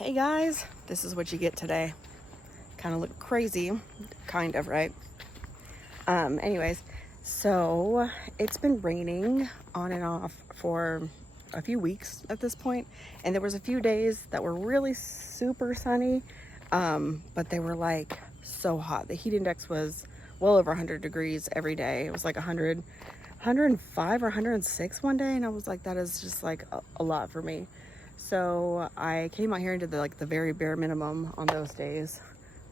Hey guys, this is what you get today. Kind of look crazy, kind of, right? Anyways, so it's been raining on and off for a few weeks at this point, and there was a few days that were really super sunny, but they were like so hot. The heat index was well over 100 degrees every day. It was like 100, 105 or 106 one day, and I was like, that is just like a lot for me. So I came out here and did the very bare minimum on those days.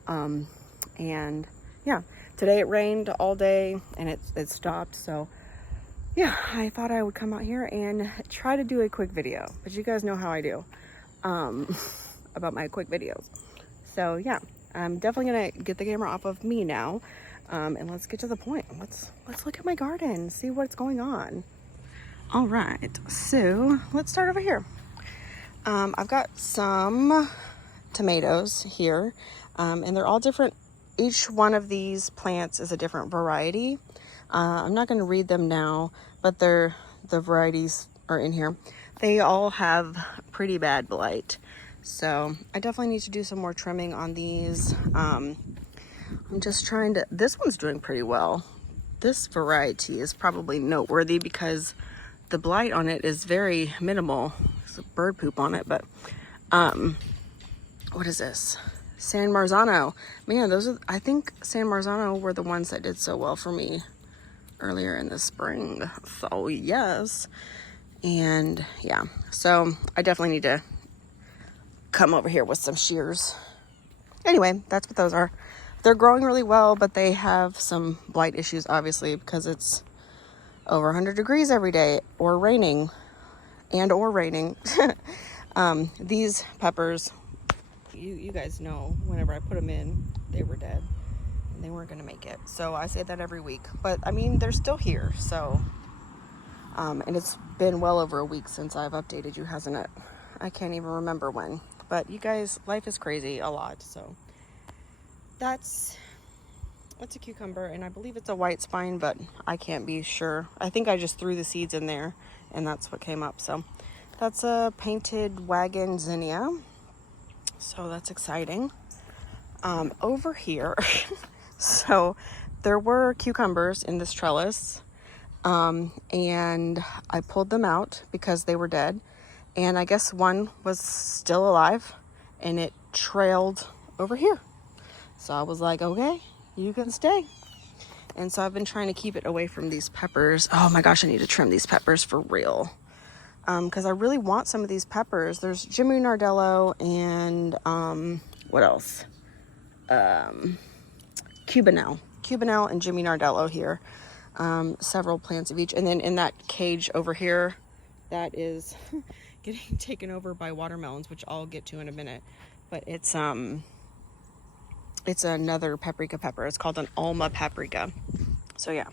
And yeah, today it rained all day and it stopped. So yeah, I thought I would come out here and try to do a quick video, but you guys know how I do, about my quick videos. So yeah, I'm definitely gonna get the camera off of me now. And let's get to the point. Let's look at my garden, see what's going on. All right, so let's start over here. I've got some tomatoes here, and they're all different. Each one of these plants is a different variety. I'm not going to read them now, but the varieties are in here. They all have pretty bad blight, so I definitely need to do some more trimming on these. I'm just trying to, this one's doing pretty well. This variety is probably noteworthy because the blight on it is very minimal. There's a bird poop on it, but what is this? San Marzano. Man, I think San Marzano were the ones that did so well for me earlier in the spring. So yes. And yeah, so I definitely need to come over here with some shears. Anyway, that's what those are. They're growing really well, but they have some blight issues, obviously, because it's over 100 degrees every day, or raining. These peppers, you guys know, whenever I put them in, they were dead and they weren't going to make it. So I say that every week, but I mean, they're still here. So, and it's been well over a week since I've updated you, hasn't it? I can't even remember when, but you guys, life is crazy a lot. So that's a cucumber, and I believe it's a white spine, but I can't be sure. I think I just threw the seeds in there and that's what came up. So that's a painted wagon zinnia. So that's exciting. Over here, so there were cucumbers in this trellis, and I pulled them out because they were dead. And I guess one was still alive and it trailed over here. So I was like, okay, you can stay. And so I've been trying to keep it away from these peppers. Oh my gosh, I need to trim these peppers for real. Because I really want some of these peppers. There's Jimmy Nardello and what else? Cubanelle and Jimmy Nardello here. Several plants of each. And then in that cage over here, that is getting taken over by watermelons, which I'll get to in a minute. But it's another paprika pepper. It's called an Alma paprika. So yeah.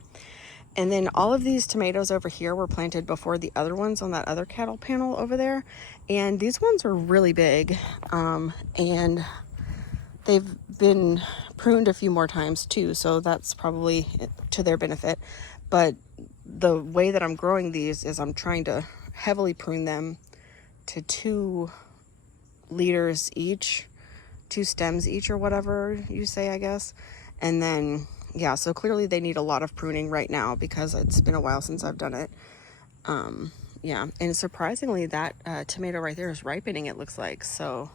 And then all of these tomatoes over here were planted before the other ones on that other cattle panel over there. And these ones are really big. And they've been pruned a few more times too. So that's probably to their benefit. But the way that I'm growing these is I'm trying to heavily prune them to 2 liters each, 2 stems each, or whatever you say, I guess. And then yeah, so clearly they need a lot of pruning right now because it's been a while since I've done it. Yeah, and surprisingly that tomato right there is ripening, it looks like. So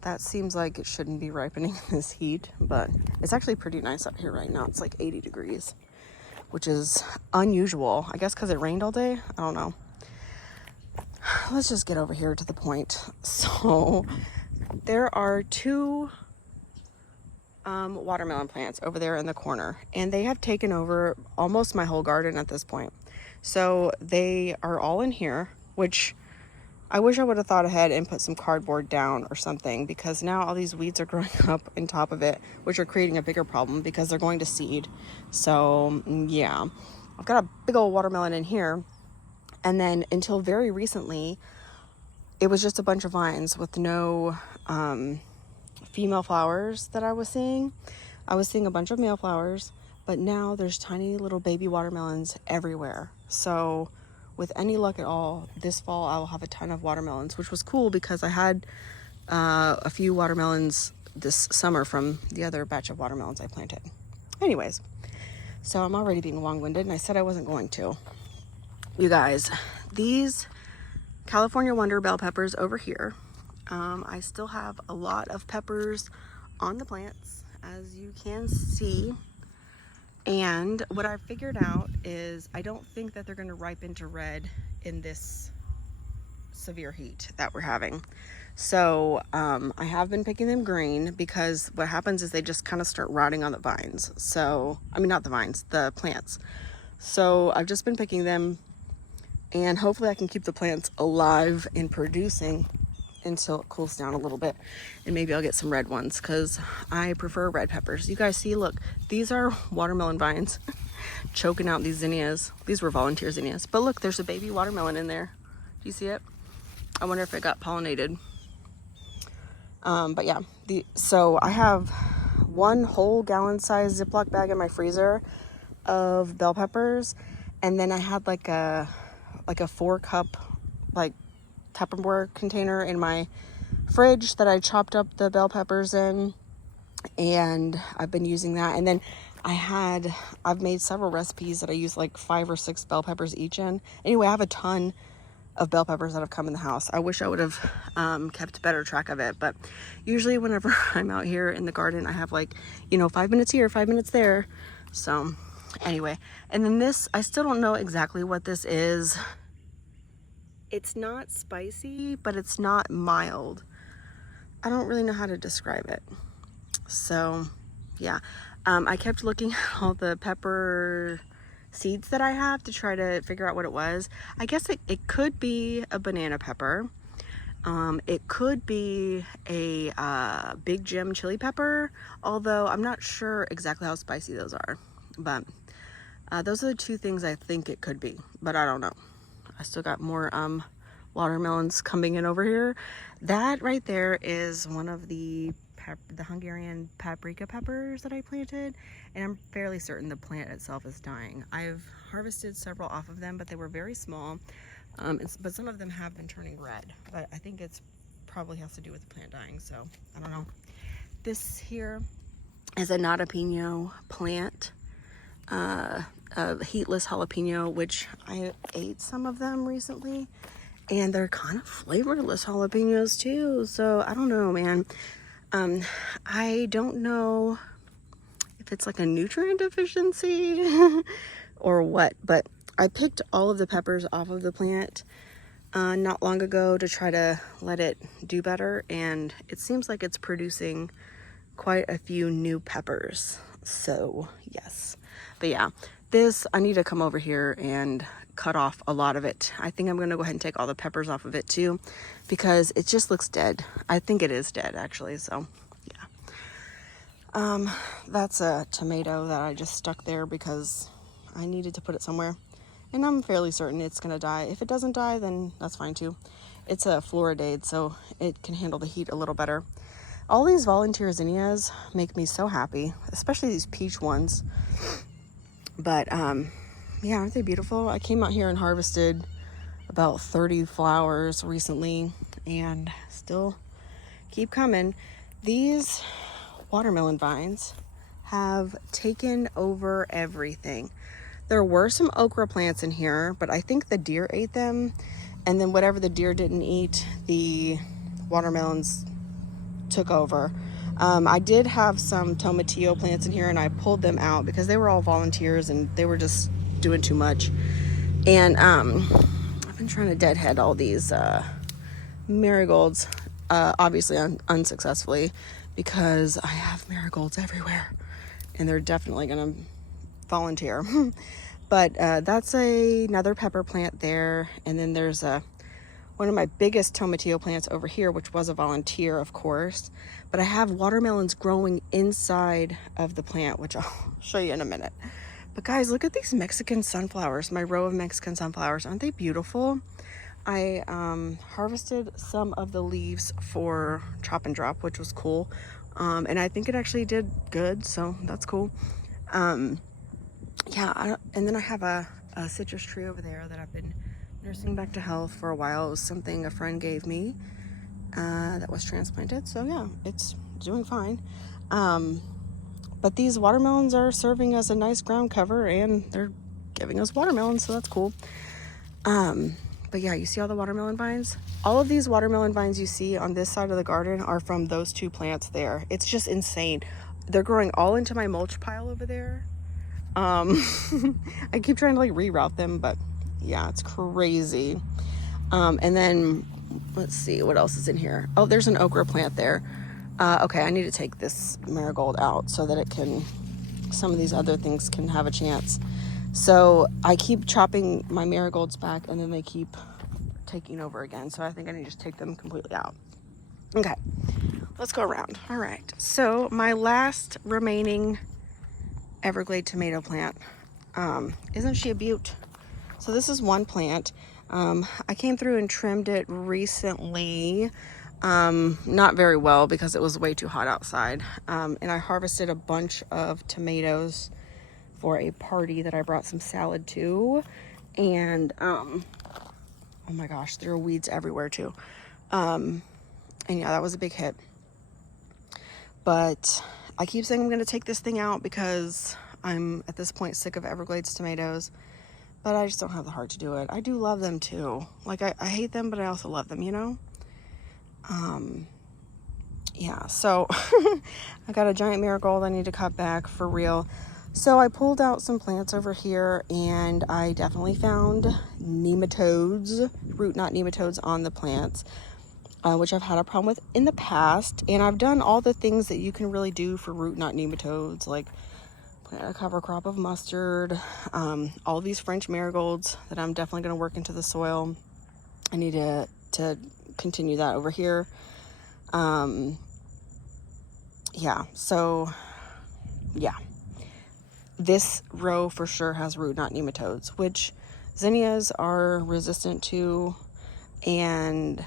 that seems like it shouldn't be ripening in this heat, but it's actually pretty nice up here right now. It's like 80 degrees, which is unusual. I guess because it rained all day. I don't know. Let's just get over here to the point. So there are 2 watermelon plants over there in the corner, and they have taken over almost my whole garden at this point. So they are all in here, which I wish I would have thought ahead and put some cardboard down or something, because now all these weeds are growing up on top of it, which are creating a bigger problem because they're going to seed. So yeah, I've got a big old watermelon in here. And then until very recently, it was just a bunch of vines with no female flowers that I was seeing. I was seeing a bunch of male flowers, but now there's tiny little baby watermelons everywhere. So with any luck at all, this fall I will have a ton of watermelons, which was cool because I had a few watermelons this summer from the other batch of watermelons I planted. Anyways, so I'm already being long-winded, and I said I wasn't going to. You guys, these California Wonder bell peppers over here, I still have a lot of peppers on the plants, as you can see. And what I figured out is I don't think that they're going to ripen to red in this severe heat that we're having. So I have been picking them green, because what happens is they just kind of start rotting on the vines. So, I mean, not the vines, the plants. So I've just been picking them, and hopefully I can keep the plants alive and producing until it cools down a little bit, and maybe I'll get some red ones, because I prefer red peppers. You guys see, look, these are watermelon vines choking out these zinnias. These were volunteer zinnias, but look, there's a baby watermelon in there. Do you see it? I wonder if it got pollinated. But yeah, so I have one whole gallon size Ziploc bag in my freezer of bell peppers, and then I had like a 4-cup like Tupperware container in my fridge that I chopped up the bell peppers in, and I've been using that. And then I've made several recipes that I use like 5 or 6 bell peppers each in. Anyway, I have a ton of bell peppers that have come in the house. I wish I would have kept better track of it, but usually whenever I'm out here in the garden, I have like, 5 minutes here, 5 minutes there. So anyway, and then this, I still don't know exactly what this is. It's not spicy, but it's not mild. I don't really know how to describe it. So yeah, I kept looking at all the pepper seeds that I have to try to figure out what it was. I guess it could be a banana pepper. It could be a Big Jim chili pepper, although I'm not sure exactly how spicy those are. But those are the 2 things I think it could be, but I don't know. I still got more watermelons coming in over here. That right there is one of the Hungarian paprika peppers that I planted, and I'm fairly certain the plant itself is dying. I've harvested several off of them, but they were very small, but some of them have been turning red, but I think it's probably has to do with the plant dying, so I don't know. This here is a jalapeno plant, a heatless jalapeno, which I ate some of them recently, and they're kind of flavorless jalapenos too, so I don't know, man. I don't know if it's like a nutrient deficiency or what, but I picked all of the peppers off of the plant not long ago to try to let it do better, and it seems like it's producing quite a few new peppers. So yes, but yeah, this, I need to come over here and cut off a lot of it. I think I'm gonna go ahead and take all the peppers off of it too, because it just looks dead. I think it is dead actually, so yeah. That's a tomato that I just stuck there because I needed to put it somewhere, and I'm fairly certain it's gonna die. If it doesn't die, then that's fine too. It's a Floridade, so it can handle the heat a little better. All these volunteer zinnias make me so happy, especially these peach ones. But yeah, aren't they beautiful? I came out here and harvested about 30 flowers recently, and still keep coming. These watermelon vines have taken over everything. There were some okra plants in here, but I think the deer ate them, and then whatever the deer didn't eat, the watermelons took over. I did have some tomatillo plants in here, and I pulled them out because they were all volunteers and they were just doing too much. And I've been trying to deadhead all these marigolds, obviously unsuccessfully, because I have marigolds everywhere and they're definitely gonna volunteer. But that's another pepper plant there, and then there's one of my biggest tomatillo plants over here, which was a volunteer, of course, but I have watermelons growing inside of the plant, which I'll show you in a minute. But guys, look at these Mexican sunflowers, my row of Mexican sunflowers. Aren't they beautiful? I harvested some of the leaves for Chop and Drop, which was cool. And I think it actually did good, so that's cool. Yeah, and then I have a citrus tree over there that I've been nursing back to health for a while. It was something a friend gave me, that was transplanted. So yeah, it's doing fine. But these watermelons are serving as a nice ground cover, and they're giving us watermelons, so that's cool. But yeah, you see all the watermelon vines? All of these watermelon vines you see on this side of the garden are from those two plants there. It's just insane. They're growing all into my mulch pile over there. I keep trying to like reroute them, but yeah, it's crazy. And then let's see what else is in here. Oh, there's an okra plant there. Okay, I need to take this marigold out so that it can, some of these other things can have a chance. So I keep chopping my marigolds back, and then they keep taking over again. So I think I need to just take them completely out. Okay, let's go around. All right, so my last remaining Everglade tomato plant. Isn't she a beaut? So this is one plant. I came through and trimmed it recently. Not very well because it was way too hot outside. And I harvested a bunch of tomatoes for a party that I brought some salad to. And, oh my gosh, there are weeds everywhere too. And yeah, that was a big hit. But I keep saying I'm going to take this thing out because I'm at this point sick of Everglades tomatoes. But I just don't have the heart to do it. I do love them too. Like, I hate them, but I also love them, you know? Yeah, so I got a giant marigold I need to cut back for real. So I pulled out some plants over here, and I definitely found nematodes, root knot nematodes on the plants, which I've had a problem with in the past. And I've done all the things that you can really do for root knot nematodes, like plant a cover crop of mustard, all these French marigolds that I'm definitely going to work into the soil. I need to continue that over here. Yeah, so yeah, this row for sure has root knot nematodes, which zinnias are resistant to, and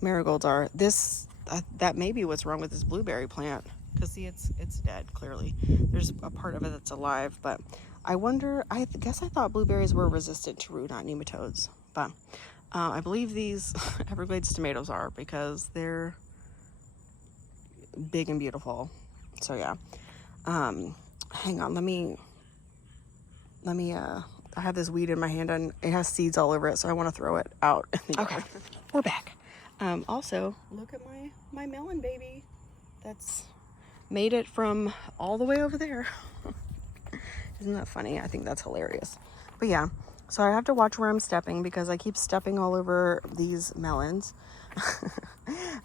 marigolds are. That may be what's wrong with this blueberry plant, because see, it's dead. Clearly there's a part of it that's alive, but I wonder, I guess I thought blueberries were resistant to root knot nematodes, but I believe these Everglades tomatoes are, because they're big and beautiful. So yeah, hang on, let me I have this weed in my hand and it has seeds all over it, so I want to throw it out. Okay, we're back. Also, look at my melon baby that's made it from all the way over there. Isn't that funny? I think that's hilarious. But yeah, so I have to watch where I'm stepping because I keep stepping all over these melons.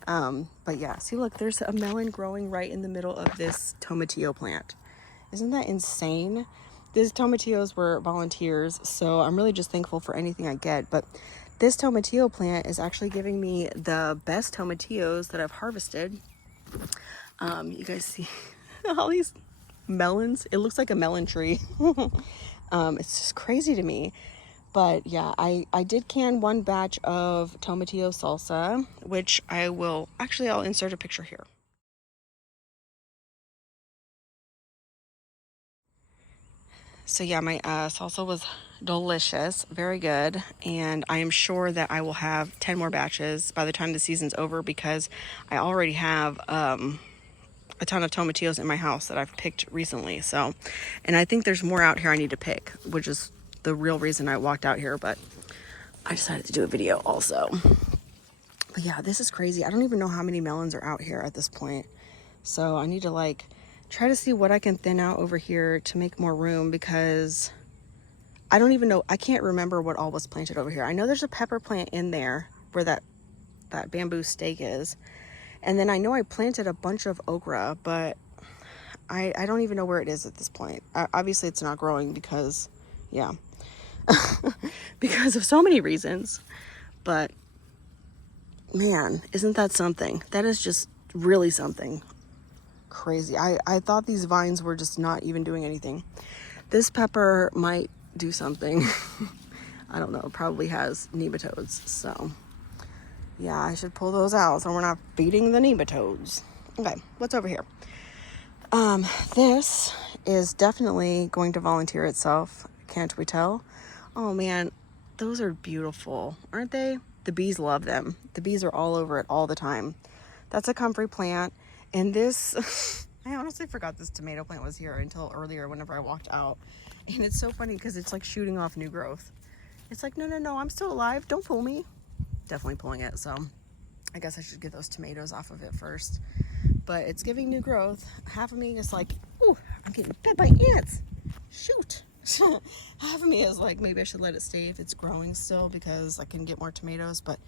But yeah, see, look, there's a melon growing right in the middle of this tomatillo plant. Isn't that insane? These tomatillos were volunteers, so I'm really just thankful for anything I get. But this tomatillo plant is actually giving me the best tomatillos that I've harvested. You guys see all these melons? It looks like a melon tree. It's just crazy to me. But yeah, I did can one batch of tomatillo salsa, which I'll insert a picture here. So yeah, my salsa was delicious, very good, and I am sure that I will have 10 more batches by the time the season's over, because I already have a ton of tomatillos in my house that I've picked recently. So, and I think there's more out here I need to pick, which is the real reason I walked out here, but I decided to do a video also. But yeah, this is crazy. I don't even know how many melons are out here at this point. So I need to like try to see what I can thin out over here to make more room, because I don't even know, I can't remember what all was planted over here. I know there's a pepper plant in there where that bamboo stake is. And then I know I planted a bunch of okra, but I don't even know where it is at this point. Obviously it's not growing because, yeah, because of so many reasons. But man, isn't that something? That is just really something crazy. I thought these vines were just not even doing anything. This pepper might do something. I don't know, probably has nematodes. So yeah, I should pull those out so we're not feeding the nematodes. Okay, what's over here? This is definitely going to volunteer itself. Can't we tell? Oh man, those are beautiful, aren't they? the bees love them. The bees are all over it all the time. That's a comfrey plant. And this, I honestly forgot this tomato plant was here until earlier whenever I walked out. And it's so funny because it's like shooting off new growth. It's like, no, I'm still alive. Don't fool me. Definitely pulling it. So I guess I should get those tomatoes off of it first. But it's giving new growth. Half of me is like, ooh, I'm getting bit by ants. Shoot. Half of me is like, maybe I should let it stay if it's growing still because I can get more tomatoes. But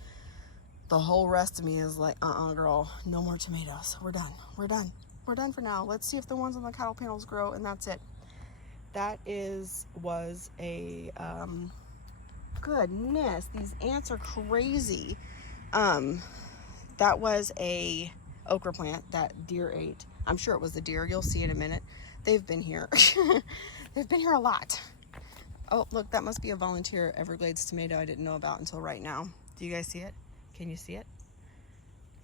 the whole rest of me is like, girl, no more tomatoes. We're done. We're done for now. Let's see if the ones on the cattle panels grow, and that's it. That was a, goodness, these ants are crazy. That was a okra plant that deer ate. I'm sure it was the deer. You'll see in a minute. They've been here. They've been here a lot. Oh, look, that must be a volunteer Everglades tomato I didn't know about until right now. Do you guys see it? Can you see it?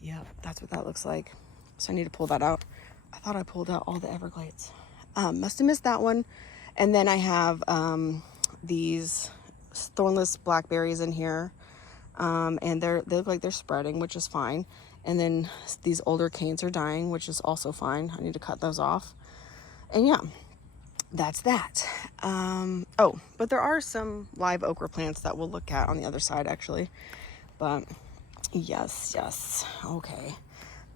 Yeah, that's what that looks like. So I need to pull that out. I thought I pulled out all the Everglades. Must have missed that one. And then I have these thornless blackberries in here. And they look like they're spreading, which is fine. And then these older canes are dying, which is also fine. I need to cut those off. And yeah, that's that. Oh, but there are some live okra plants that we'll look at on the other side, actually. But yes, okay.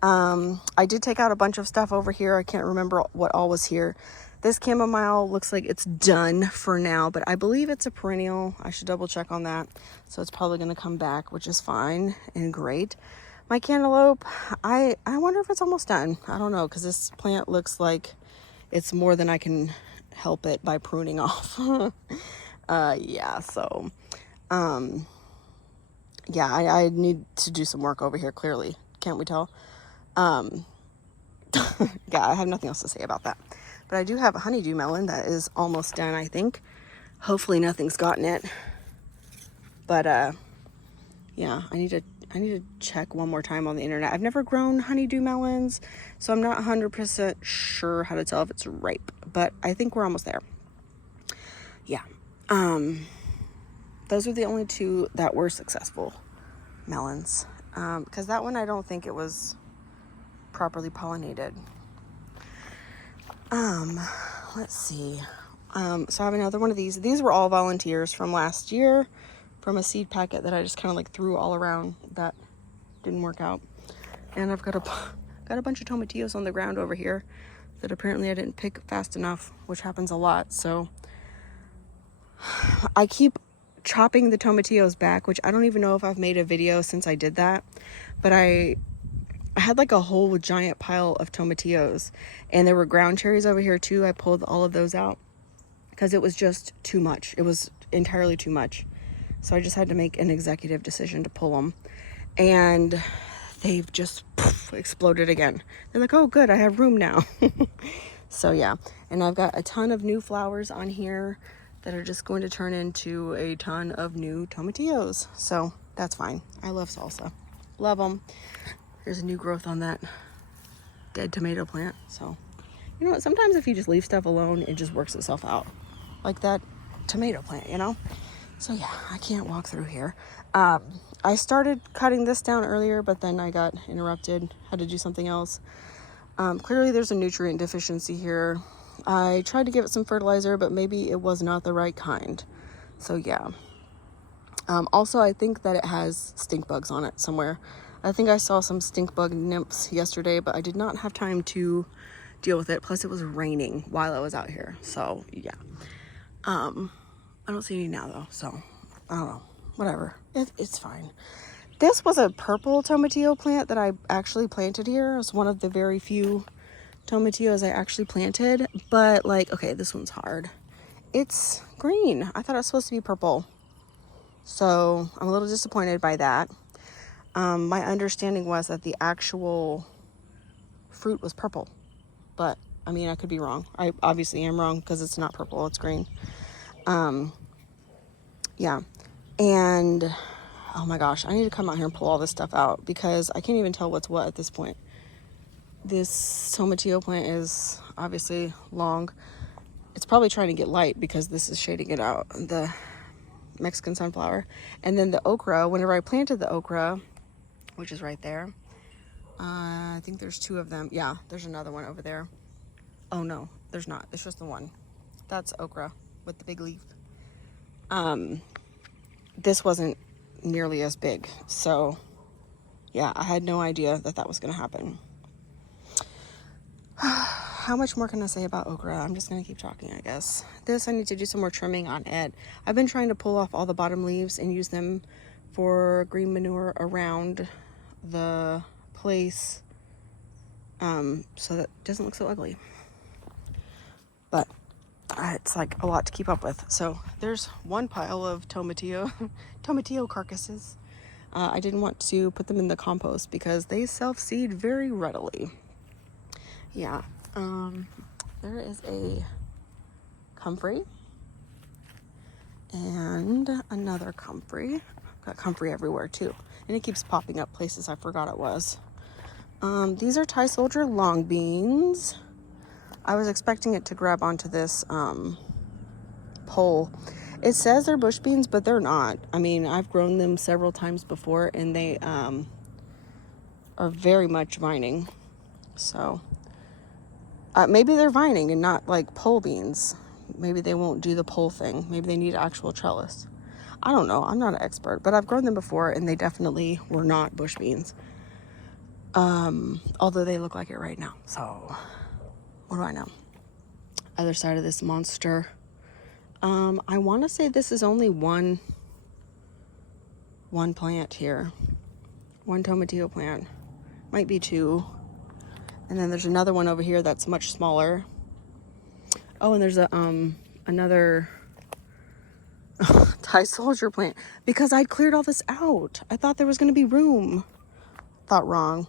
I did take out a bunch of stuff over here. I can't remember what all was here. This chamomile looks like it's done for now, but I believe it's a perennial. I should double check on that. So it's probably going to come back, which is fine and great. My cantaloupe, I wonder if it's almost done. I don't know, because this plant looks like it's more than I can help it by pruning off. Yeah, so, yeah, I need to do some work over here, clearly. Can't we tell? Yeah, I have nothing else to say about that. But I do have a honeydew melon that is almost done, I think. Hopefully nothing's gotten it. But, yeah, I need to check one more time on the internet. I've never grown honeydew melons, so I'm not 100% sure how to tell if it's ripe. But I think we're almost there. Yeah. Those are the only two that were successful melons. Because that one, I don't think it was properly pollinated. Let's see. So I have another one of these. These were all volunteers from last year from a seed packet that I just kind of like threw all around that didn't work out. And I've got a bunch of tomatillos on the ground over here that apparently I didn't pick fast enough, which happens a lot. So I keep chopping the tomatillos back, which I don't even know if I've made a video since I did that, but I had like a whole giant pile of tomatillos, and there were ground cherries over here too. I pulled all of those out because it was just too much. It was entirely too much. So I just had to make an executive decision to pull them, and they've just exploded again. They're like, oh good, I have room now. So yeah, and I've got a ton of new flowers on here that are just going to turn into a ton of new tomatillos. So that's fine. I love salsa. Love them. There's a new growth on that dead tomato plant. So, you know what? Sometimes if you just leave stuff alone, it just works itself out. Like that tomato plant, you know? So yeah, I can't walk through here. I started cutting this down earlier, but then I got interrupted. Had to do something else. Clearly there's a nutrient deficiency here. I tried to give it some fertilizer, but maybe it was not the right kind. So yeah. Also, I think that it has stink bugs on it somewhere. I think I saw some stink bug nymphs yesterday, but I did not have time to deal with it. Plus it was raining while I was out here. So yeah. I don't see any now though. So I don't know, whatever. It's fine. This was a purple tomatillo plant that I actually planted here. It's one of the very few tomatillos I actually planted, but like, okay, this one's hard. It's green. I thought it was supposed to be purple. So I'm a little disappointed by that. My understanding was that the actual fruit was purple, but I mean, I could be wrong. I obviously am wrong because it's not purple, it's green. Yeah. And oh my gosh, I need to come out here and pull all this stuff out because I can't even tell what's what at this point. This tomatillo plant is obviously long. It's probably trying to get light because this is shading it out. The Mexican sunflower. And then the okra, whenever I planted the okra, which is right there, I think there's 2 of them. Yeah, there's another one over there. Oh no, there's not. It's just the one. That's okra with the big leaf. This wasn't nearly as big. So yeah, I had no idea that that was going to happen. How much more can I say about okra? I'm just going to keep talking, I guess. This, I need to do some more trimming on it. I've been trying to pull off all the bottom leaves and use them for green manure around the place, so that it doesn't look so ugly. But it's like a lot to keep up with. So there's one pile of tomatillo carcasses. I didn't want to put them in the compost because they self-seed very readily. Yeah. There is a comfrey and another comfrey. Got comfrey everywhere too, and it keeps popping up places I forgot it was. These are Thai Soldier long beans. I was expecting it to grab onto this pole. It says they're bush beans, but they're not. I mean, I've grown them several times before, and they are very much vining. So maybe they're vining and not like pole beans. Maybe they won't do the pole thing. Maybe they need actual trellis. I don't know. I'm not an expert, but I've grown them before, and they definitely were not bush beans. Although they look like it right now. So what do I know? Other side of this monster. I want to say this is only one plant here. One tomatillo plant. Might be 2. And then there's another one over here that's much smaller. Oh, and there's another Thai Soldier plant, because I'd cleared all this out. I thought there was going to be room. Thought wrong.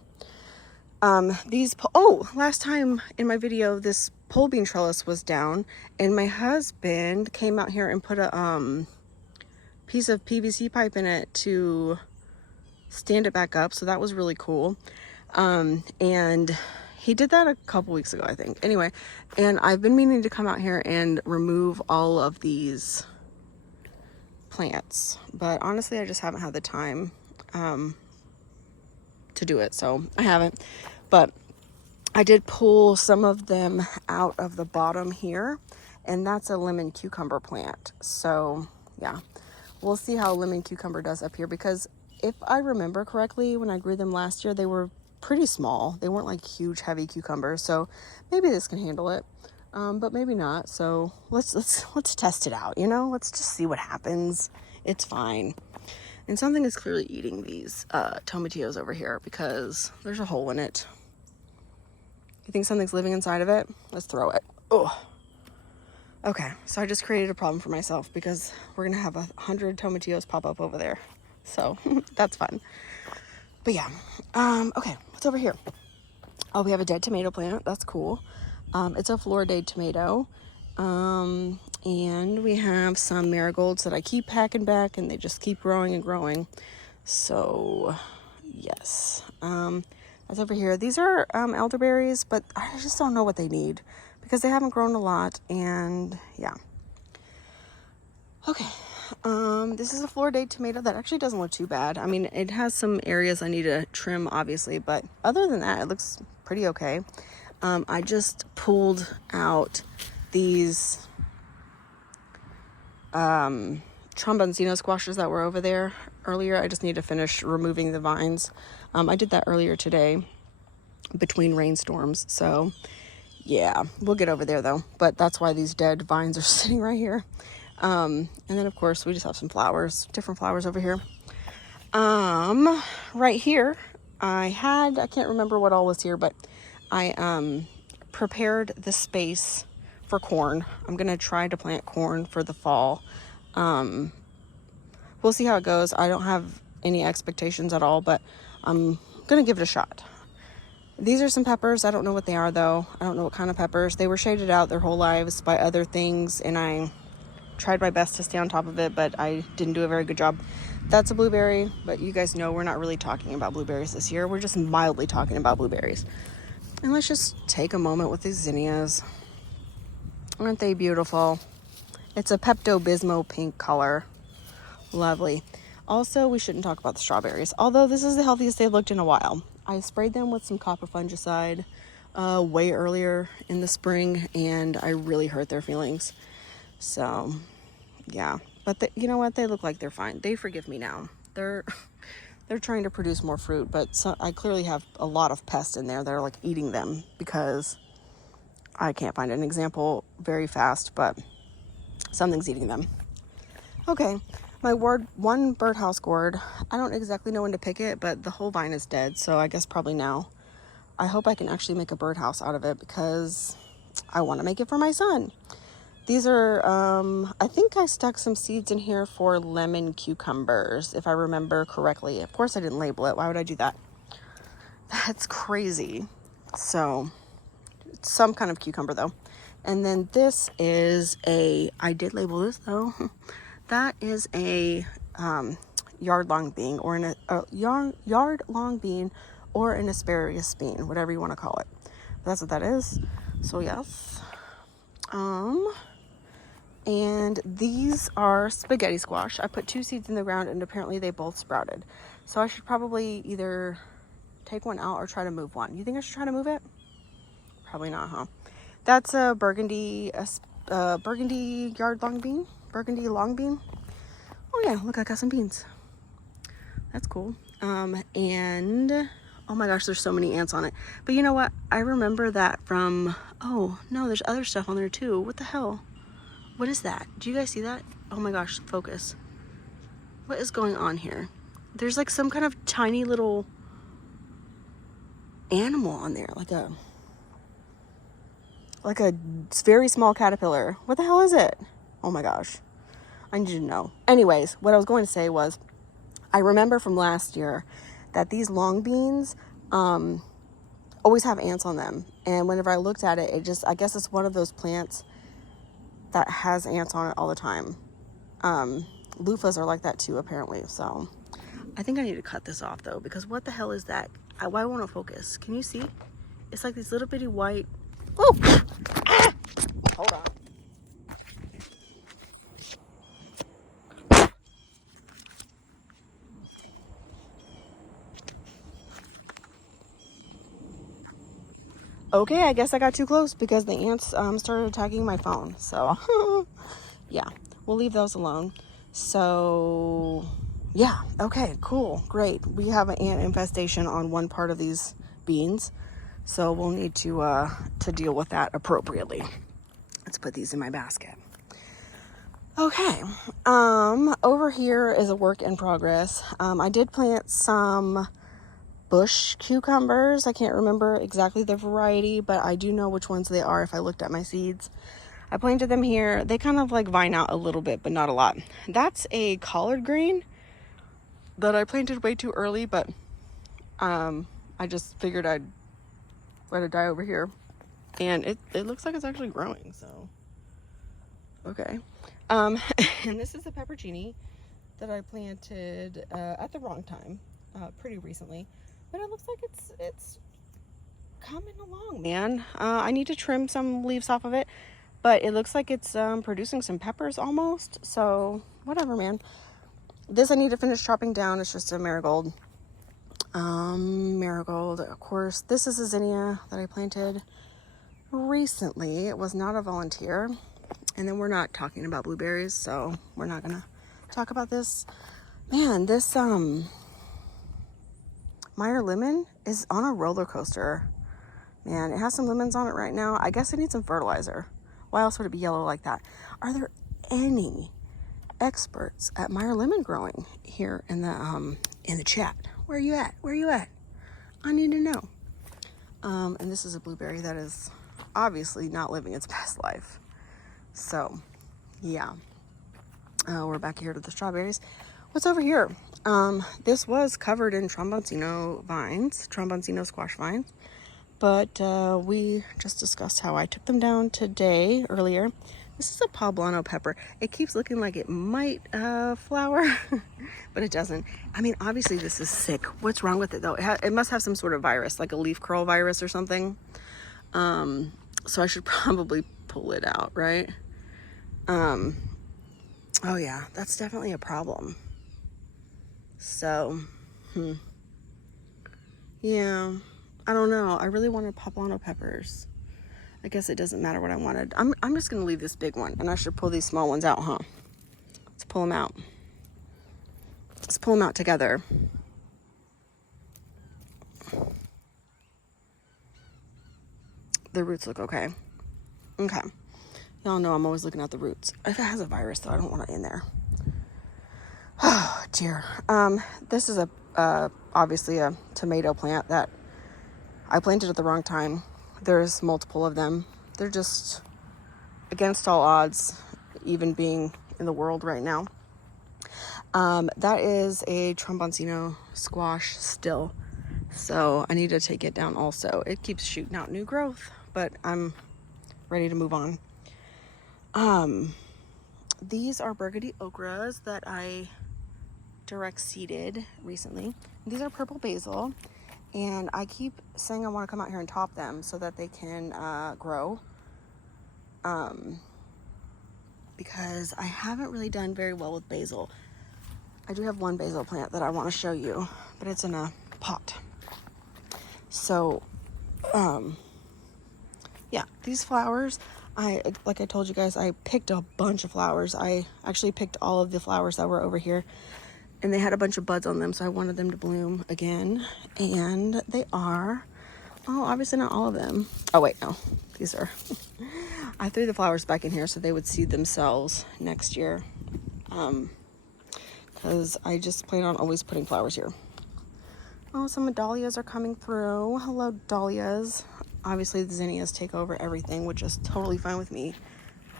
Last time in my video, this pole bean trellis was down, and my husband came out here and put a piece of PVC pipe in it to stand it back up. So that was really cool. And he did that a couple weeks ago, I think. Anyway, and I've been meaning to come out here and remove all of these plants, but honestly, I just haven't had the time to do it, so I haven't. But I did pull some of them out of the bottom here, and that's a lemon cucumber plant. So yeah, we'll see how lemon cucumber does up here, because if I remember correctly, when I grew them last year, they were pretty small. They weren't like huge, heavy cucumbers. So maybe this can handle it, but maybe not. So let's test it out. You know, let's just see what happens. It's fine. And something is clearly eating these tomatillos over here, because there's a hole in it. You think something's living inside of it? Let's throw it. Oh. Okay, so I just created a problem for myself, because we're gonna have 100 tomatillos pop up over there. So that's fun. But yeah, okay, what's over here? Oh, we have a dead tomato plant. That's cool. It's a Floridae tomato. And we have some marigolds that I keep packing back, and they just keep growing and growing. So yes, that's over here. These are elderberries, but I just don't know what they need, because they haven't grown a lot. And yeah, okay. This is a Floridae tomato that actually doesn't look too bad. I mean, it has some areas I need to trim, obviously, but other than that, it looks pretty okay. I just pulled out these tromboncino squashes that were over there earlier. I just need to finish removing the vines. I did that earlier today between rainstorms. So yeah, we'll get over there though. But that's why these dead vines are sitting right here. And then of course we just have some flowers, different flowers over here. Right here, I can't remember what all was here, but I prepared the space for corn. I'm going to try to plant corn for the fall. We'll see how it goes. I don't have any expectations at all, but I'm going to give it a shot. These are some peppers. I don't know what they are though. I don't know what kind of peppers. They were shaded out their whole lives by other things, and I tried my best to stay on top of it, but I didn't do a very good job. That's a blueberry, but you guys know we're not really talking about blueberries this year. We're just mildly talking about blueberries. And let's just take a moment with these zinnias. Aren't they beautiful? It's a Pepto-Bismol pink color. Lovely. Also, we shouldn't talk about the strawberries, although this is the healthiest they've looked in a while. I sprayed them with some copper fungicide way earlier in the spring, and I really hurt their feelings. So, yeah. But you know what? They look like they're fine. They forgive me now. They're trying to produce more fruit, but I clearly have a lot of pests in there that are like eating them because I can't find an example very fast, but something's eating them. Okay, my one birdhouse gourd, I don't exactly know when to pick it, but the whole vine is dead, so I guess probably now. I hope I can actually make a birdhouse out of it because I want to make it for my son. These are, I think I stuck some seeds in here for lemon cucumbers, if I remember correctly. Of course I didn't label it. Why would I do that? That's crazy. So, it's some kind of cucumber though. And then this is I did label this though. That is a yard long bean or yard long bean or an asparagus bean, whatever you want to call it. That's what that is. So yes. And these are spaghetti squash. I put 2 seeds in the ground and apparently they both sprouted. So I should probably either take one out or try to move one. You think I should try to move it? Probably not, huh? That's a burgundy yard long bean. Burgundy long bean. Oh yeah, look, I got some beans. That's cool. And oh my gosh, there's so many ants on it. But you know what? I remember that from, oh no, there's other stuff on there too. What the hell? What is that? Do you guys see that? Oh my gosh, focus. What is going on here? There's like some kind of tiny little animal on there, like a very small caterpillar. What the hell is it? Oh my gosh. I need to know. Anyways, what I was going to say was, I remember from last year that these long beans always have ants on them. And whenever I looked at it, I guess it's one of those plants that has ants on it all the time. Loofahs are like that too, apparently. So I think I need to cut this off though, because what the hell is that? Why won't it focus? Can you see? It's like these little bitty white. Oh! Ah! Hold on. Okay, I guess I got too close because the ants started attacking my phone. So yeah, we'll leave those alone. So yeah, okay, cool, great. We have an ant infestation on one part of these beans, so we'll need to deal with that appropriately. Let's put these in my basket. Okay, over here is a work in progress. I did plant some bush cucumbers. I can't remember exactly the variety, but I do know which ones they are if I looked at my seeds. I planted them here. They kind of like vine out a little bit, but not a lot. That's a collard green that I planted way too early, but I just figured I'd let it die over here. And it looks like it's actually growing, so okay. And this is a peppercini that I planted at the wrong time, pretty recently. But it looks like it's coming along, man. I need to trim some leaves off of it, but it looks like it's producing some peppers almost. So whatever, man. This I need to finish chopping down. It's just a marigold. Marigold, of course. This is a zinnia that I planted recently. It was not a volunteer. And then we're not talking about blueberries, so we're not gonna talk about this. Man, this Meyer lemon is on a roller coaster. Man, it has some lemons on it right now. I guess it needs some fertilizer. Why else would it be yellow like that? Are there any experts at Meyer lemon growing here in the chat? Where are you at? Where are you at? I need to know. And this is a blueberry that is obviously not living its best life. So, yeah. We're back here to the strawberries. What's over here? This was covered in tromboncino squash vines, but we just discussed how I took them down today, earlier. This is a poblano pepper. It keeps looking like it might flower, but it doesn't. I mean, obviously this is sick. What's wrong with it though? It must have some sort of virus, like a leaf curl virus or something. So I should probably pull it out, right? Oh yeah, that's definitely a problem. So, yeah, I don't know. I really wanted poblano peppers. I guess it doesn't matter what I wanted. I'm just gonna leave this big one, and I should pull these small ones out, huh? Let's pull them out. Let's pull them out together. The roots look okay. Okay. Y'all know I'm always looking at the roots. If it has a virus, though, I don't want it in there. Oh, dear. This is obviously a tomato plant that I planted at the wrong time. There's multiple of them. They're just against all odds, even being in the world right now. That is a tromboncino squash still. So I need to take it down also. It keeps shooting out new growth, but I'm ready to move on. These are burgundy okras that I direct seeded recently. These are purple basil, and I keep saying I want to come out here and top them so that they can grow. Because I haven't really done very well with basil. I do have one basil plant that I want to show you, but it's in a pot. So, yeah, these flowers, like I told you guys, I picked a bunch of flowers. I actually picked all of the flowers that were over here, and they had a bunch of buds on them, so I wanted them to bloom again. And they are, oh, obviously not all of them. Oh wait, no, these are, I threw the flowers back in here so they would seed themselves next year. Because I just plan on always putting flowers here. Oh, some dahlias are coming through. Hello, dahlias. Obviously, the zinnias take over everything, which is totally fine with me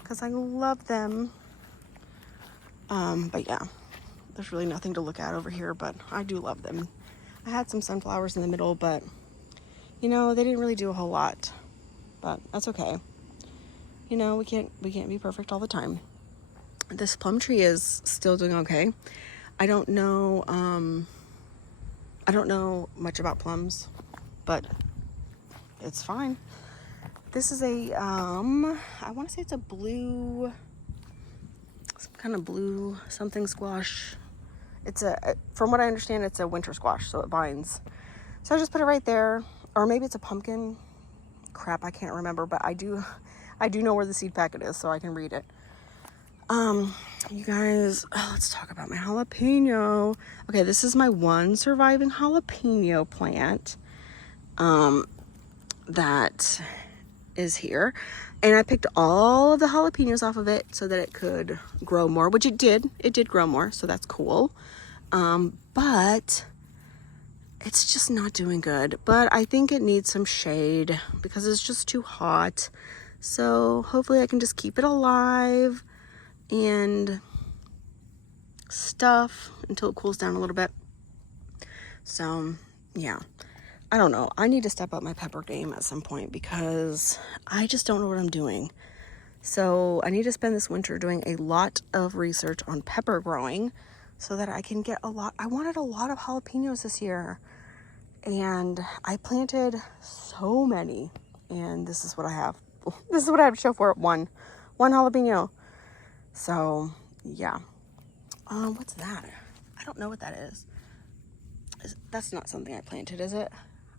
because I love them. But yeah, there's really nothing to look at over here, but I do love them. I had some sunflowers in the middle, but you know, they didn't really do a whole lot, but that's okay. You know, we can't be perfect all the time. This plum tree is still doing okay. I don't know much about plums, but it's fine. This is a I want to say it's a blue, some kind of blue something squash. It's from what I understand, it's a winter squash, so it vines. So I just put it right there, or maybe it's a pumpkin. Crap, I can't remember, but I do know where the seed packet is, so I can read it. You guys, let's talk about my jalapeno. Okay, this is my one surviving jalapeno plant that is here. And I picked all of the jalapenos off of it so that it could grow more, which it did. It did grow more, so that's cool. But it's just not doing good. But I think it needs some shade because it's just too hot. So hopefully I can just keep it alive and stuff until it cools down a little bit. So yeah, I don't know. I need to step up my pepper game at some point because I just don't know what I'm doing. So I need to spend this winter doing a lot of research on pepper growing so that I can get a lot. I wanted a lot of jalapenos this year, and I planted so many, and this is what I have. This is what I have to show for it. One jalapeno. So yeah. What's that? I don't know what that is. That's not something I planted, is it?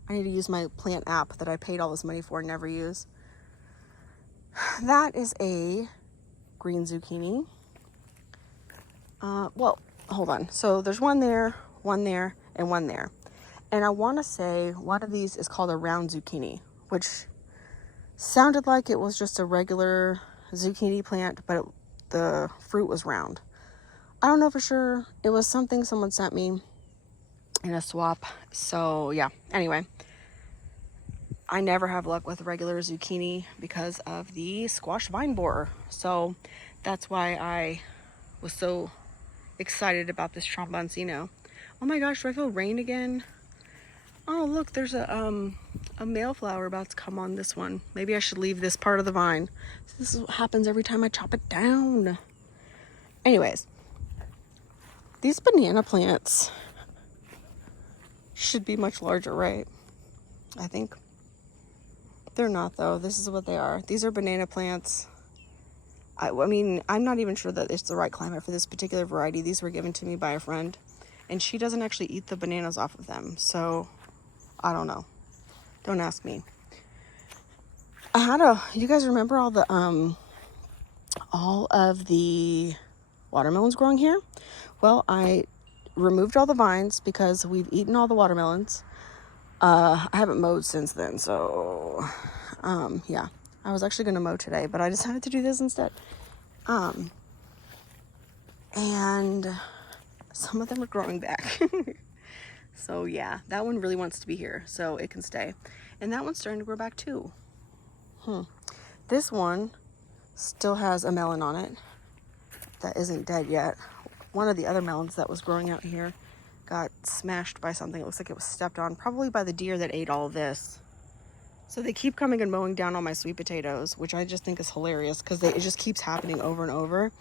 I need to use my plant app that I paid all this money for and never use. That is a green zucchini. Well, hold on. So there's one there, and one there. And I want to say one of these is called a round zucchini, which sounded like it was just a regular zucchini plant, but the fruit was round. I don't know for sure. It was something someone sent me in a swap. So yeah, anyway, I never have luck with regular zucchini because of the squash vine borer. So that's why I was so excited about this tromboncino. Oh my gosh, do I feel rain again? Oh look, there's a male flower about to come on this one. Maybe I should leave this part of the vine. This is what happens every time I chop it down. Anyways, these banana plants should be much larger, right? I think. They're not though. This is what they are. These are banana plants. I mean, I'm not even sure that it's the right climate for this particular variety. These were given to me by a friend, and she doesn't actually eat the bananas off of them. So I don't know. Don't ask me. You guys remember all of the watermelons growing here? Well, I removed all the vines because we've eaten all the watermelons. I haven't mowed since then, so yeah. I was actually going to mow today, but I decided to do this instead. And some of them are growing back. So yeah, that one really wants to be here, so it can stay. And that one's starting to grow back too. This one still has a melon on it that isn't dead yet. One of the other melons that was growing out here got smashed by something. It looks like it was stepped on, probably by the deer that ate all of this. So they keep coming and mowing down all my sweet potatoes, which I just think is hilarious because it just keeps happening over and over,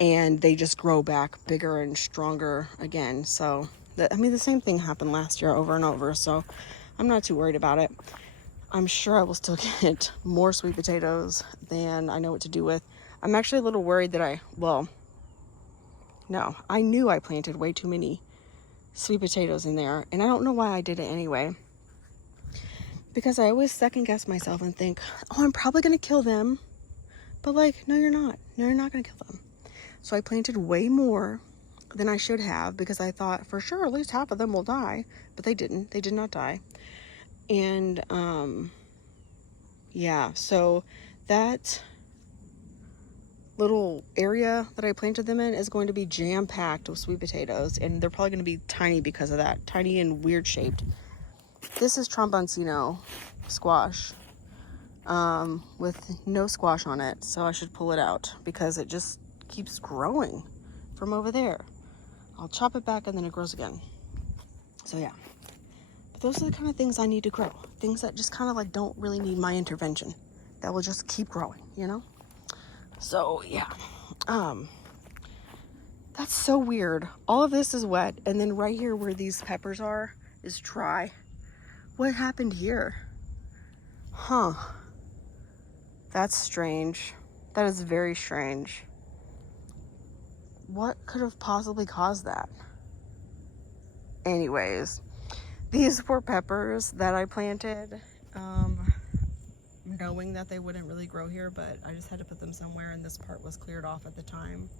and they just grow back bigger and stronger again. So I mean, the same thing happened last year over and over, so I'm not too worried about it. I'm sure I will still get more sweet potatoes than I know what to do with. I'm actually a little worried that I knew I planted way too many sweet potatoes in there, and I don't know why I did it anyway. Because I always second guess myself and think, oh, I'm probably going to kill them. But like, no, you're not. No, you're not going to kill them. So I planted way more than I should have because I thought for sure at least half of them will die. But they didn't. They did not die. And yeah, so that little area that I planted them in is going to be jam-packed with sweet potatoes. And they're probably going to be tiny because of that. Tiny and weird shaped. This is Tromboncino squash with no squash on it, so I should pull it out because it just keeps growing from over there. I'll chop it back and then it grows again. So yeah, but those are the kind of things I need to grow. Things that just kind of like don't really need my intervention, that will just keep growing, you know? So yeah, that's so weird. All of this is wet, and then right here where these peppers are is dry. What happened here? Huh. That's strange. That is very strange. What could have possibly caused that? Anyways, these were peppers that I planted, knowing that they wouldn't really grow here, but I just had to put them somewhere, and this part was cleared off at the time.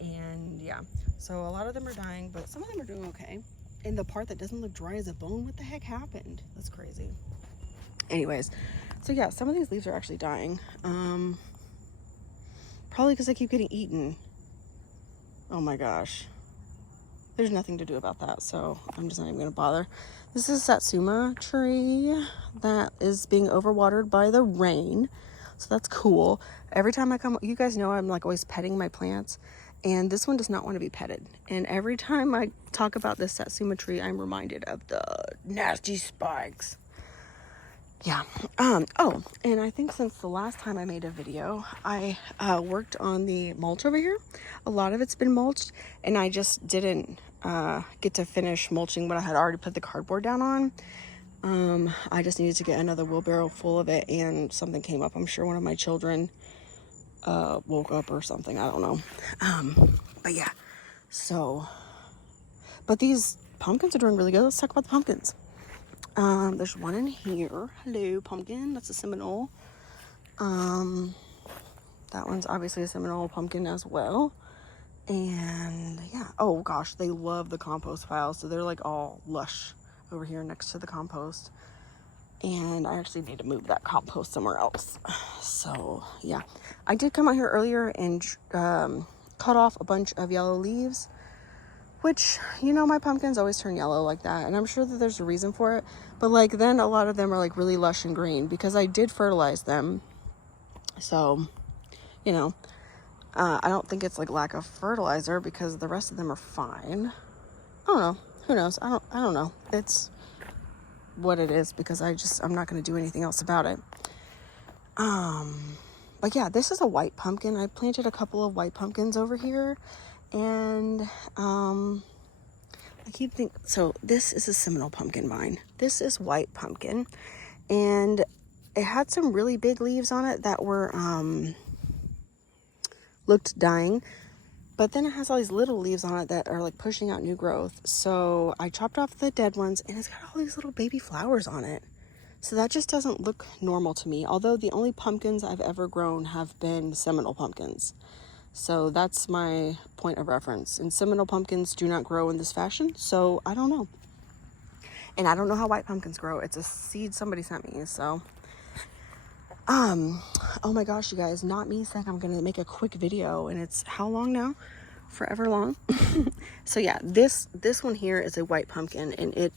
And yeah, so a lot of them are dying, but some of them are doing okay. And the part that doesn't look dry as a bone, what the heck happened? That's crazy. Anyways, so yeah, some of these leaves are actually dying. Probably because I keep getting eaten. Oh my gosh. There's nothing to do about that, so I'm just not even gonna bother. This is a Satsuma tree that is being overwatered by the rain. So that's cool. Every time I come, you guys know I'm like always petting my plants. And this one does not want to be petted. And every time I talk about this Satsuma tree, I'm reminded of the nasty spikes. Yeah. Oh, and I think since the last time I made a video, I worked on the mulch over here. A lot of it's been mulched, and I just didn't get to finish mulching what I had already put the cardboard down on. I just needed to get another wheelbarrow full of it, and something came up. I'm sure one of my children woke up or something, I don't know. But yeah, so, but these pumpkins are doing really good. Let's talk about the pumpkins. There's one in here. Hello, pumpkin. That's a Seminole. That one's obviously a Seminole pumpkin as well. And yeah, oh gosh, they love the compost pile, so they're like all lush over here next to the compost. And I actually need to move that compost somewhere else. So yeah, I did come out here earlier and cut off a bunch of yellow leaves, which, you know, my pumpkins always turn yellow like that, and I'm sure that there's a reason for it. But like then a lot of them are like really lush and green because I did fertilize them. So, you know, I don't think it's like lack of fertilizer because the rest of them are fine. I don't know. Who knows? I don't know. It's what it is because I'm not going to do anything else about it. But yeah, this is a white pumpkin. I planted a couple of white pumpkins over here, and I keep thinking, so this is a Seminole pumpkin vine. This is white pumpkin, and it had some really big leaves on it that were looked dying. But then it has all these little leaves on it that are like pushing out new growth. So I chopped off the dead ones and it's got all these little baby flowers on it. So that just doesn't look normal to me. Although the only pumpkins I've ever grown have been Seminole pumpkins. So that's my point of reference. And Seminole pumpkins do not grow in this fashion. So I don't know. And I don't know how white pumpkins grow. It's a seed somebody sent me. So, oh my gosh, you guys, not me saying I'm going to make a quick video. And it's how long now? Forever long. So yeah, this one here is a white pumpkin, and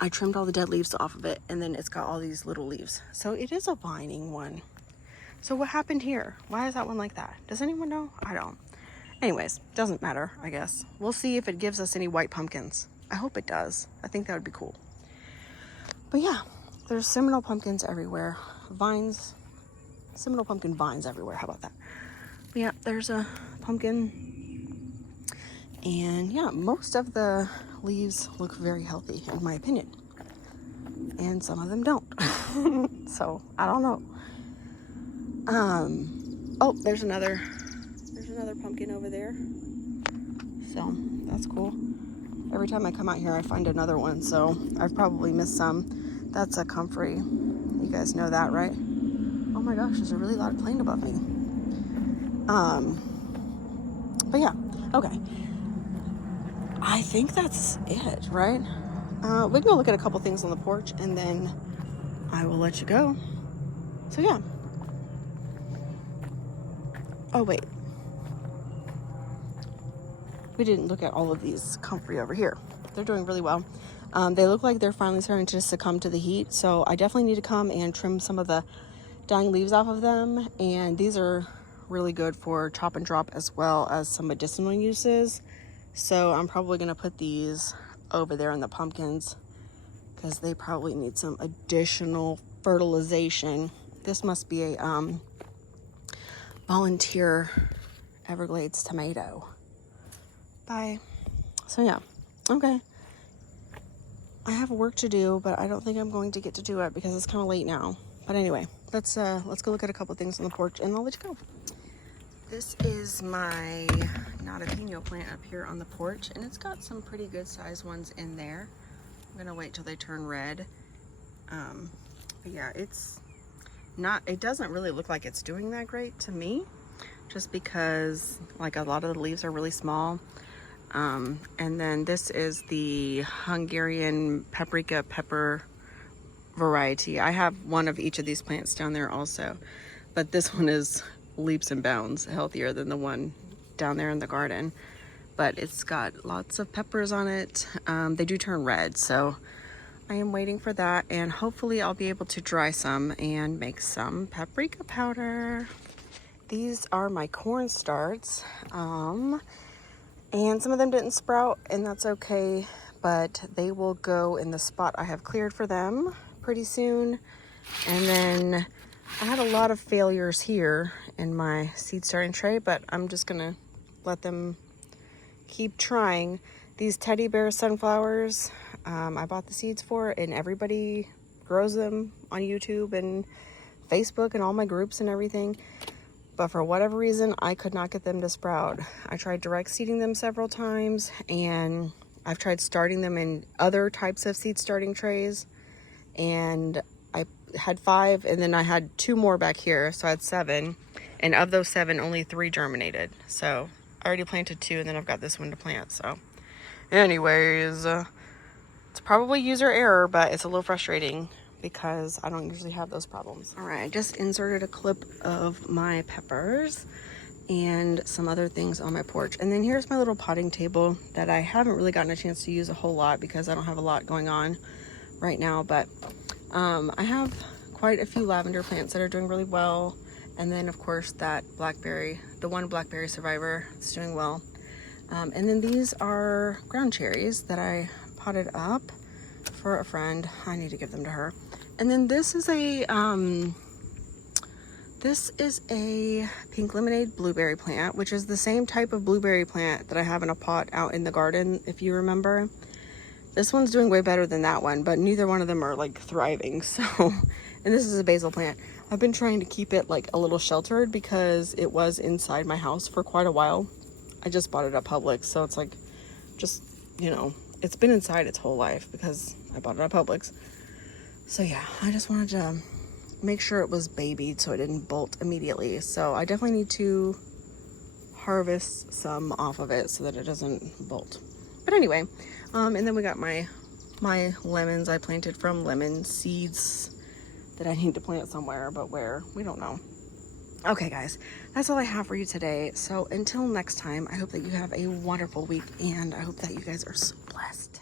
I trimmed all the dead leaves off of it, and then it's got all these little leaves. So it is a vining one. So what happened here? Why is that one like that? Does anyone know? I don't. Anyways, doesn't matter, I guess. We'll see if it gives us any white pumpkins. I hope it does. I think that would be cool. But yeah, there's Seminole pumpkins everywhere. Vines, Seminole pumpkin vines everywhere. How about that? But yeah, there's a pumpkin. And yeah, most of the leaves look very healthy, in my opinion. And some of them don't. So, I don't know. Oh, there's another pumpkin over there. So, that's cool. Every time I come out here, I find another one. So, I've probably missed some. That's a comfrey. You guys know that, right? Oh my gosh, there's a really loud plane above me. But yeah, okay. I think that's it, right? We can go look at a couple things on the porch and then I will let you go. So yeah. Oh wait. We didn't look at all of these comfrey over here. They're doing really well. They look like they're finally starting to succumb to the heat. So I definitely need to come and trim some of the dying leaves off of them. And these are really good for chop and drop as well as some medicinal uses. So I'm probably going to put these over there in the pumpkins because they probably need some additional fertilization. This must be a volunteer Everglades tomato. Bye. So yeah, okay. I have work to do, but I don't think I'm going to get to do it because it's kind of late now. But anyway, let's go look at a couple things on the porch and I'll let you go. This is my jalapeno plant up here on the porch, and it's got some pretty good sized ones in there. I'm gonna wait till they turn red. But yeah, it doesn't really look like it's doing that great to me, just because like a lot of the leaves are really small. And then this is the Hungarian paprika pepper variety. I have one of each of these plants down there also, but this one is leaps and bounds healthier than the one down there in the garden. But it's got lots of peppers on it. They do turn red, so I am waiting for that, and hopefully I'll be able to dry some and make some paprika powder. These are my corn starts, and some of them didn't sprout, and that's okay, but they will go in the spot I have cleared for them pretty soon. And then I had a lot of failures here in my seed starting tray, but I'm just gonna let them keep trying. These teddy bear sunflowers, I bought the seeds for, and everybody grows them on YouTube and Facebook and all my groups and everything. But for whatever reason, I could not get them to sprout. I tried direct seeding them several times, and I've tried starting them in other types of seed starting trays, and I had 5, and then I had 2 more back here, so I had 7, and of those 7, only 3 germinated. So I already planted 2, and then I've got this one to plant. So anyways, it's probably user error, but it's a little frustrating because I don't usually have those problems. All right, I just inserted a clip of my peppers and some other things on my porch. And then here's my little potting table that I haven't really gotten a chance to use a whole lot because I don't have a lot going on right now. But I have quite a few lavender plants that are doing really well. And then of course that blackberry, the one blackberry survivor, is doing well. And then these are ground cherries that I potted up for a friend. I need to give them to her. And then this is a pink lemonade blueberry plant, which is the same type of blueberry plant that I have in a pot out in the garden, if you remember. This one's doing way better than that one, but neither one of them are like thriving. So And this is a basil plant. I've been trying to keep it like a little sheltered because it was inside my house for quite a while. I just bought it at Publix, so it's like just, you know, it's been inside its whole life because I bought it at Publix. So yeah, I just wanted to make sure it was babied so it didn't bolt immediately. So I definitely need to harvest some off of it so that it doesn't bolt. But anyway, and then we got my lemons I planted from lemon seeds that I need to plant somewhere, but where, we don't know. Okay guys, that's all I have for you today. So until next time, I hope that you have a wonderful week, and I hope that you guys are so blessed.